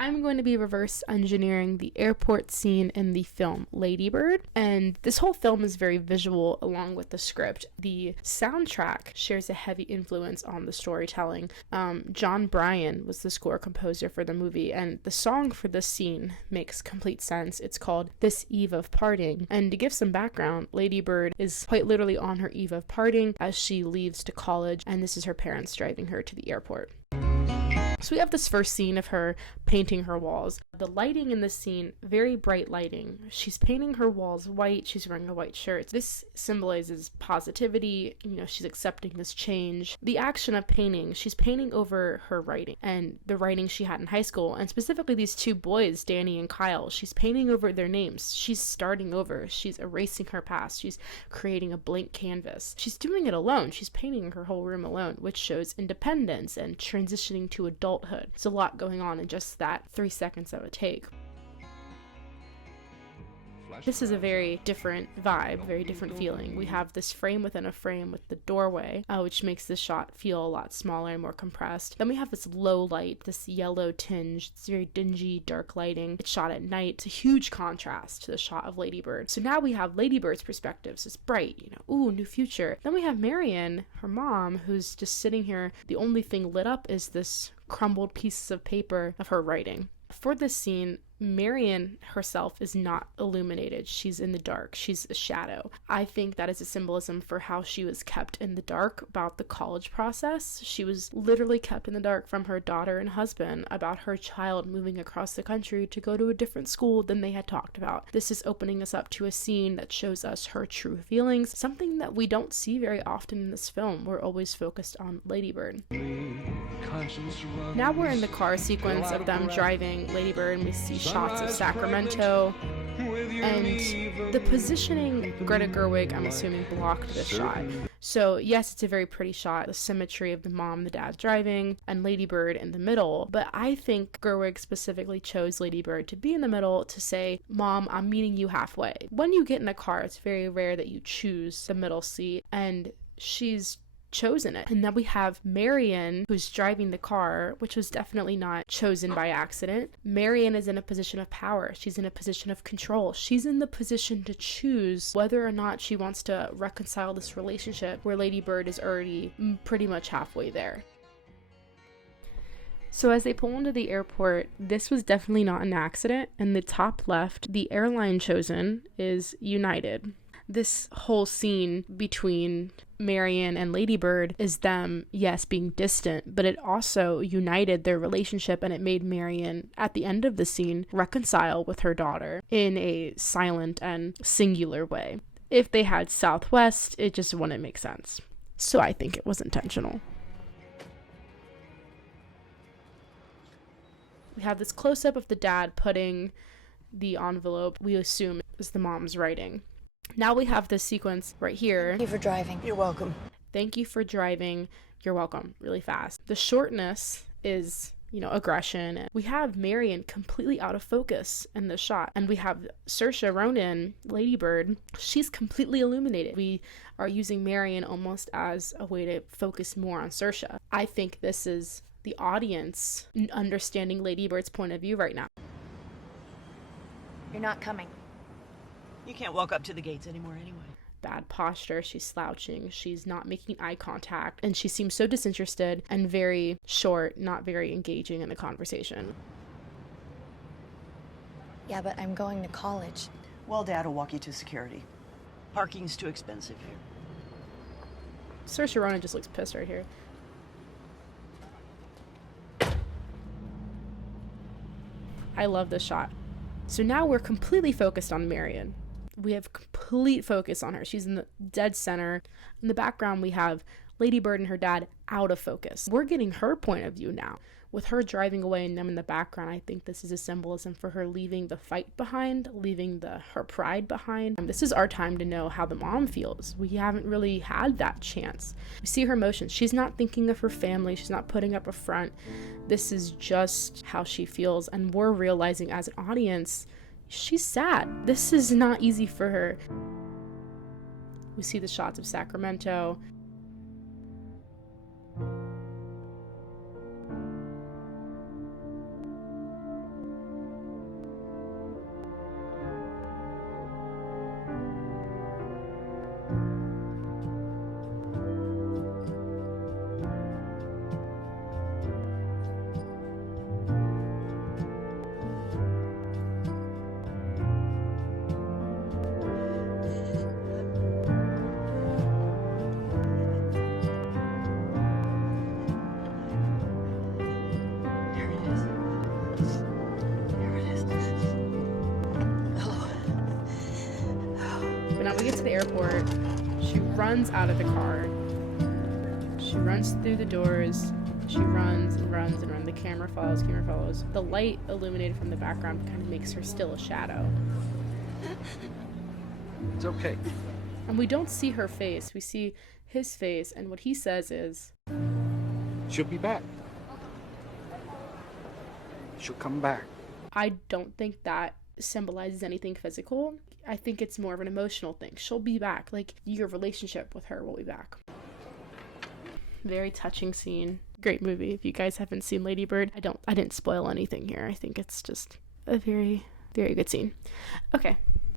I'm going to be reverse engineering the airport scene in the film Lady Bird, and this whole film is very visual along with the script. The soundtrack shares a heavy influence on the storytelling. John Bryan was the score composer for the movie, and the song for this scene makes complete sense. It's called This Eve of Parting, and to give some background, Lady Bird is quite literally on her eve of parting as she leaves to college, and this is her parents driving her to the airport. So we have this first scene of her painting her walls. The lighting in this scene, very bright lighting. She's painting her walls white. She's wearing a white shirt. This symbolizes positivity. She's accepting this change. The action of painting, she's painting over her writing and the writing she had in high school, and specifically these two boys, Danny and Kyle. She's painting over their names. She's starting over. She's erasing her past. She's creating a blank canvas. She's doing it alone. She's painting her whole room alone, which shows independence and transitioning to adulthood. There's a lot going on in just that 3 seconds of a take. This is a very different vibe, very different feeling. We have this frame within a frame with the doorway, which makes the shot feel a lot smaller and more compressed. Then we have this low light, this yellow tinge. It's very dingy, dark lighting. It's shot at night. It's a huge contrast to the shot of Lady Bird. So now we have Lady Bird's perspective. So it's bright, ooh, new future. Then we have Marion, her mom, who's just sitting here. The only thing lit up is this crumbled pieces of paper of her writing. For this scene, Marion herself is not illuminated. She's in the dark. She's a shadow. I think that is a symbolism for how she was kept in the dark about the college process. She was literally kept in the dark from her daughter and husband about her child moving across the country to go to a different school than they had talked about. This is opening us up to a scene that shows us her true feelings, something that we don't see very often in this film. We're always focused on Lady Bird. Now we're in the car sequence of them driving Lady Bird, and we see shots of Sacramento, and the positioning, Greta Gerwig, I'm assuming, blocked this shot. So yes, it's a very pretty shot, the symmetry of the mom, the dad driving, and Lady Bird in the middle, but I think Gerwig specifically chose Lady Bird to be in the middle to say, Mom, I'm meeting you halfway. When you get in a car, it's very rare that you choose the middle seat, and she's chosen it. And then we have Marion, who's driving the car, which was definitely not chosen by accident. Marion is in a position of power. She's in a position of control. She's in the position to choose whether or not she wants to reconcile this relationship, where Lady Bird is already pretty much halfway there. So as they pull into the airport, this was definitely not an accident. In the top left, the airline chosen is United. This whole scene between Marion and Lady Bird is them, yes, being distant, but it also united their relationship, and it made Marion, at the end of the scene, reconcile with her daughter in a silent and singular way. If they had Southwest, it just wouldn't make sense. So I think it was intentional. We have this close-up of the dad putting the envelope we assume is the mom's writing. Now we have this sequence right here. Thank you for driving. You're welcome. Thank you for driving. You're welcome. Really fast. The shortness is, aggression. We have Marion completely out of focus in the shot. And we have Saoirse Ronan, Lady Bird. She's completely illuminated. We are using Marion almost as a way to focus more on Saoirse. I think this is the audience understanding Lady Bird's point of view right now. You're not coming. You can't walk up to the gates anymore anyway. Bad posture, she's slouching, she's not making eye contact, and she seems so disinterested and very short, not very engaging in the conversation. Yeah, but I'm going to college. Well, Dad will walk you to security. Parking's too expensive here. Saoirse Ronan just looks pissed right here. I love this shot. So now we're completely focused on Marion. We have complete focus on her. She's in the dead center. In the background, we have Lady Bird and her dad out of focus. We're getting her point of view now. With her driving away and them in the background, I think this is a symbolism for her leaving the fight behind, leaving her pride behind. This is our time to know how the mom feels. We haven't really had that chance. We see her emotions. She's not thinking of her family. She's not putting up a front. This is just how she feels. And we're realizing as an audience, she's sad. This is not easy for her. We see the shots of Sacramento. we get to the airport. She runs out of the car. She runs through the doors. She runs and runs and runs. The camera follows. The light illuminated from the background kind of makes her still a shadow. It's okay. And we don't see her face. We see his face, and what he says is, She'll be back. She'll come back. I don't think that symbolizes anything physical. I think it's more of an emotional thing. She'll be back. Like, your relationship with her will be back. Very touching scene. Great movie. If you guys haven't seen Lady Bird, I didn't spoil anything here. I think it's just a very, very good scene. Okay.